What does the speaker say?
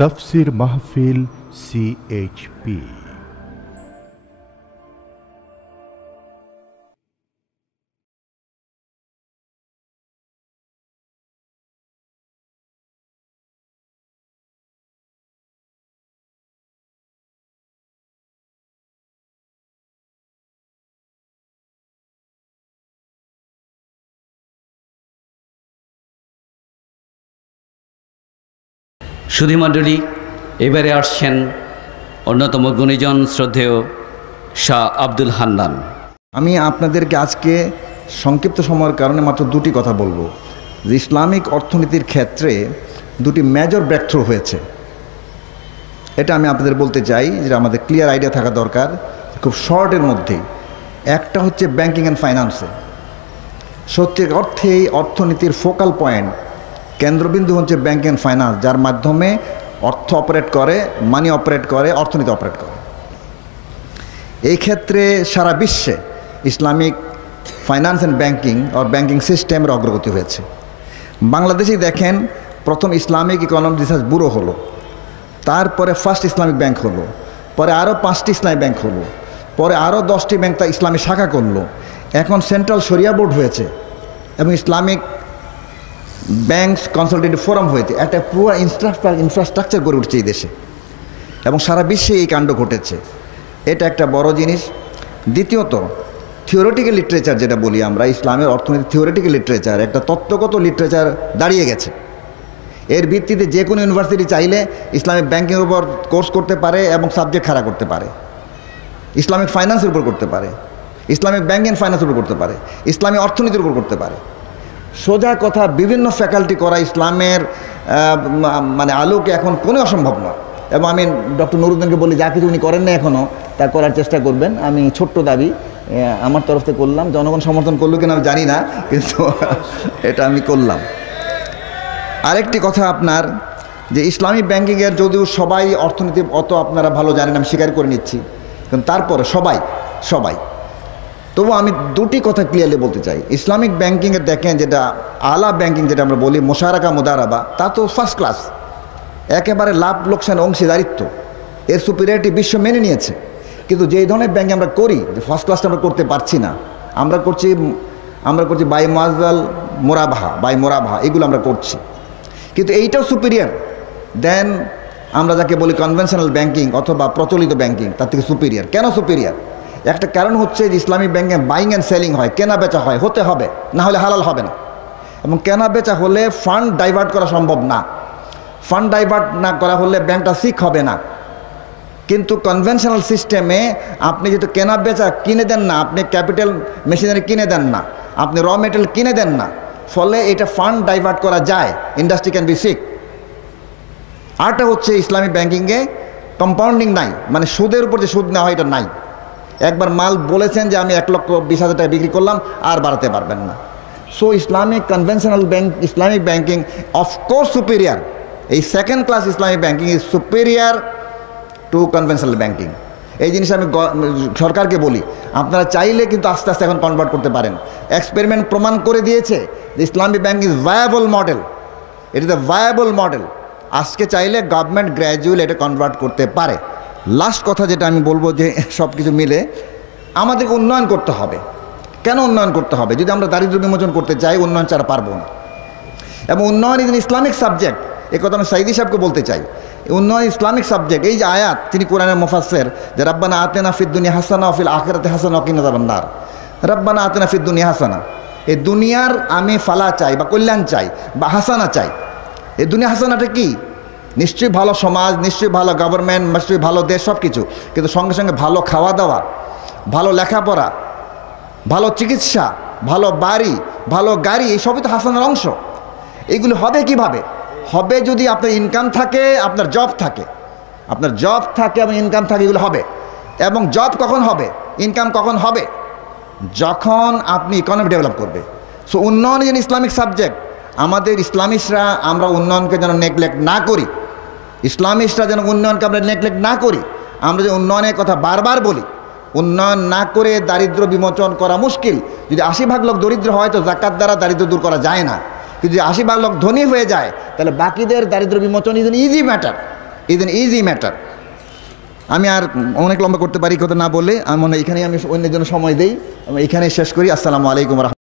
তাফসীর মাহফিল CHP। সুধীমণ্ডলী, এবারে আসছেন অন্যতম গুণীজন শ্রদ্ধেয় শাহ আব্দুল হান্নান। আমি আপনাদেরকে আজকে সংক্ষিপ্ত সময়ের কারণে মাত্র দুটি কথা বলবো যে ইসলামিক অর্থনীতির ক্ষেত্রে দুটি মেজর ব্রেকথ্রু হয়েছে। এটা আমি আপনাদের বলতে চাই যে আমাদের ক্লিয়ার আইডিয়া থাকা দরকার খুব শর্টের মধ্যেই। একটা হচ্ছে ব্যাংকিং অ্যান্ড ফাইন্যান্সে। সত্যি অর্থেই অর্থনীতির ফোকাল পয়েন্ট, কেন্দ্রবিন্দু হচ্ছে ব্যাংকিং অ্যান্ড ফাইন্যান্স, যার মাধ্যমে অর্থ অপারেট করে, মানি অপারেট করে, অর্থনীতি অপারেট করে। এই ক্ষেত্রে সারা বিশ্বে ইসলামিক ফাইন্যান্স অ্যান্ড ব্যাংকিং আর ব্যাংকিং সিস্টেমের অগ্রগতি হয়েছে। বাংলাদেশেই দেখেন, প্রথম ইসলামিক ইকোনমিক রিসার্চ ব্যুরো হলো, তারপরে ফার্স্ট ইসলামিক ব্যাংক হলো, পরে আরও 5টি ইসলামিক ব্যাংক হলো, পরে আরও 10টি ব্যাংক তা ইসলামী শাখা করলো, এখন সেন্ট্রাল শরিয়া বোর্ড হয়েছে এবং ইসলামিক ব্যাংকস কনসালটেটিভ ফোরাম হয়েছে। একটা পুরো ইনফ্রাস্ট্রাকচার গড়ে উঠছে এই দেশে এবং সারা বিশ্বে এই কাণ্ড ঘটেছে। এটা একটা বড় জিনিস। দ্বিতীয়ত, থিওরিটিক্যাল লিটারেচার যেটা বলি আমরা, ইসলামের অর্থনীতি থিওরিটিক্যাল লিটারেচার, একটা তত্ত্বগত লিটারেচার দাঁড়িয়ে গেছে। এর ভিত্তিতে যে কোনো ইউনিভার্সিটি চাইলে ইসলামিক ব্যাংকিংয়ের উপর কোর্স করতে পারে এবং সাবজেক্ট খাড়া করতে পারে, ইসলামিক ফাইন্যান্সের উপর করতে পারে, ইসলামিক ব্যাংকিং অ্যান্ড ফাইন্যান্সের উপর করতে পারে, ইসলামী অর্থনীতির উপর করতে পারে। সোজা কথা, বিভিন্ন ফ্যাকাল্টি করা ইসলামের মানে আলোকে এখন কোনো অসম্ভব নয়। এবং আমি ডক্টর নুরুদ্দিনকে বলি, যা কিছু উনি করেন না এখনও, তা করার চেষ্টা করবেন। আমি ছোট্ট দাবি আমার তরফ থেকে করলাম, জনগণ সমর্থন করলো কিনা আমি জানি না, কিন্তু এটা আমি করলাম। আরেকটি কথা আপনার, যে ইসলামী ব্যাংকিংয়ের যদিও সবাই অর্থনীতি অত আপনারা ভালো জানেন, আমি স্বীকার করে নিচ্ছি, কিন্তু তারপরে সবাই তবু আমি দুটি কথা ক্লিয়ারলি বলতে চাই। ইসলামিক ব্যাংকিংয়ে দেখেন, যেটা আলা ব্যাংকিং যেটা আমরা বলি, মোশারাকা মুদারাবা, তা তো ফার্স্ট ক্লাস, একেবারে লাভ লোকসান অংশীদারিত্ব, এর সুপিরিয়রিটি বিশ্ব মেনে নিয়েছে। কিন্তু যেই ধরনের ব্যাংক আমরা করি, যে ফার্স্ট ক্লাসটা আমরা করতে পারছি না, আমরা করছি বাই মোরাবাহা, এগুলো আমরা করছি, কিন্তু এইটাও সুপিরিয়র দেন আমরা যাকে বলি কনভেনশনাল ব্যাংকিং অথবা প্রচলিত ব্যাংকিং, তার থেকে সুপিরিয়র। কেন সুপিরিয়র? একটা কারণ হচ্ছে যে ইসলামিক ব্যাংকে বাইং অ্যান্ড সেলিং হয়, কেনা বেচা হয়, হতে হবে, না হলে হালাল হবে না। এবং কেনা বেচা হলে ফান্ড ডাইভার্ট করা সম্ভব না, ফান্ড ডাইভার্ট না করা হলে ব্যাংকটা সিক হবে না। কিন্তু কনভেনশনাল সিস্টেমে আপনি যেহেতু কেনা বেচা কিনে দেন না, আপনি ক্যাপিটাল মেশিনারি কিনে দেন না, আপনি র মেটেরিয়াল কিনে দেন না, ফলে এটা ফান্ড ডাইভার্ট করা যায়, ইন্ডাস্ট্রি ক্যান বি সিক। আরটা হচ্ছে ইসলামিক ব্যাংকিংয়ে কম্পাউন্ডিং নাই, মানে সুদের উপর যে সুদ নেওয়া হয় এটা নাই। একবার মাল বলেছেন যে আমি 1,20,000 টাকা বিক্রি করলাম, আর বাড়াতে পারবেন না। So Islamic conventional Islamic banking of course superior, এই second class Islamic banking is superior to conventional banking. এই জিনিস আমি সরকারকে বলি, আপনারা চাইলে কিন্তু আস্তে আস্তে এখন কনভার্ট করতে পারেন। এক্সপেরিমেন্ট প্রমাণ করে দিয়েছে যে Islamic bank is viable model, it is a viable model. আজকে চাইলে গভর্নমেন্ট গ্র্যাজুয়ালি এটা কনভার্ট করতে পারে। লাস্ট কথা যেটা আমি বলবো, যে সব কিছু মিলে আমাদেরকে উন্নয়ন করতে হবে। কেন উন্নয়ন করতে হবে? যদি আমরা দারিদ্র্য বিমোচন করতে চাই, উন্নয়ন ছাড়া পারবো না। এবং উন্নয়ন ইজ ইসলামিক সাবজেক্ট, এ কথা আমি সাইদি সাহেবকে বলতে চাই। উন্নয়ন ইসলামিক সাবজেক্ট। এই যে আয়াত, তিনি কোরআনের মুফাসসির, যে রাব্বানা আতিনা ফিদ দুনিয়া হাসানা ওয়া ফিল আখিরাতি হাসানা ওয়া কিনা আযাবান নার। রাব্বানা আতিনা ফিদ দুনিয়া হাসানা, এই দুনিয়ার আমি ফালা চাই বা কল্যাণ চাই বা হাসানা চাই। এই দুনিয়া হাসানাটা কি? নিশ্চয়ই ভালো সমাজ, নিশ্চয়ই ভালো গভর্নমেন্ট, নিশ্চয়ই ভালো দেশ, সব কিছু, কিন্তু সঙ্গে সঙ্গে ভালো খাওয়া দাওয়া, ভালো লেখাপড়া, ভালো চিকিৎসা, ভালো বাড়ি, ভালো গাড়ি, এই সবই তো হাসানার অংশ। এইগুলো হবে কিভাবে? হবে যদি আপনার ইনকাম থাকে, আপনার জব থাকে, আপনার জব থাকে এবং ইনকাম থাকে, এগুলো হবে। এবং জব কখন হবে, ইনকাম কখন হবে? যখন আপনি ইকোনমি ডেভেলপ করবে। সো উন্নয়ন যেন ইসলামিক সাবজেক্ট। আমাদের ইসলামিস্টরা আমরা উন্নয়নকে যেন নেগলেক্ট না করি, ইসলামিস্টরা যেন উন্নয়নকে আমরা নেগলেক্ট না করি। আমরা যে উন্নয়নের কথা বারবার বলি, উন্নয়ন না করে দারিদ্র বিমোচন করা মুশকিল। যদি 80% লোক দরিদ্র হয়, তো যাকাত দ্বারা দারিদ্র দূর করা যায় না। কিন্তু যদি 80% লোক ধনী হয়ে যায়, তাহলে বাকিদের দারিদ্র বিমোচন is an easy matter. Is an easy matter. আমি আর অনেক লম্বা করতে পারি কথা না বলে আমি মনে হয় এখানেই আমি অন্যের জন্য সময় দেই, আমি এখানেই শেষ করি। আসসালামু আলাইকুম।